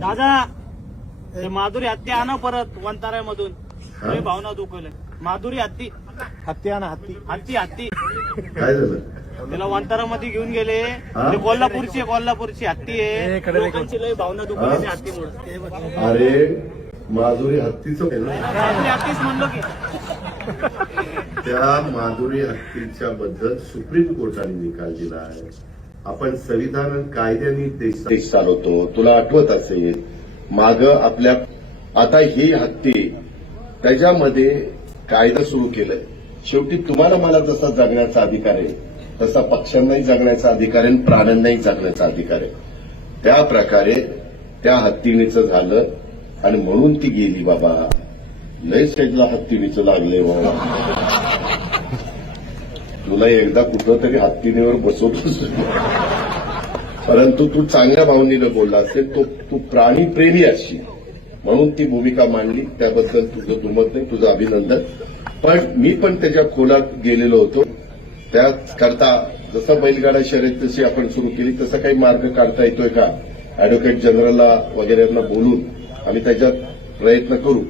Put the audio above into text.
दादा ते माधुरी हत्ती आणा परत वंताऱ्यामधून. लय भावना दुखवले. माधुरी हत्ती हत्ती आणा हत्ती. हत्ती हत्ती काय झालं? त्याला वंतारामध्ये घेऊन गेले. ते कोल्हापूरची हत्ती आहे. लोकांची लय भावना दुखवली त्या हत्तीमुळे. अरे माधुरी हत्तीचं आहे ना? माधुरी हत्तीच म्हणलो की. त्या माधुरी हत्तीच्या बद्दल सुप्रीम कोर्टाने निकाल दिला आहे. आपण संविधान कायद्याने देश चालवतो. तुला आठवत असेल माग आपल्या आता ही हत्ती त्याच्यामध्ये कायदा सुरू केलाय. शेवटी तुम्हाला मला जसा जगण्याचा अधिकार आहे तसा पक्ष्यांनाही जगण्याचा अधिकार आहे, प्राण्यांनाही जगण्याचा अधिकार आहे. त्या प्रकारे त्या हत्तीणीचं झालं आणि म्हणून ती गेली. बाबा लय स्टेजला हत्तीणीचं लागले बाबा. तुला एकदा कुठं तरी हत्तीणीवर बसवतोस, परंतु तू चांगल्या भावनेनं बोलला असेल. तू प्राणीप्रेमी असशील म्हणून ती भूमिका मांडली. त्याबद्दल तुझं दुमत नाही, तुझं अभिनंदन. पण मी पण त्याच्या खोलात गेलेलो होतो. त्याकरता जसं बैलगाडा शर्यत तशी आपण सुरू केली तसा काही मार्ग काढता येतोय का, अॅडव्होकेट जनरलला वगैरेंना बोलून आम्ही त्याच्यात प्रयत्न करू.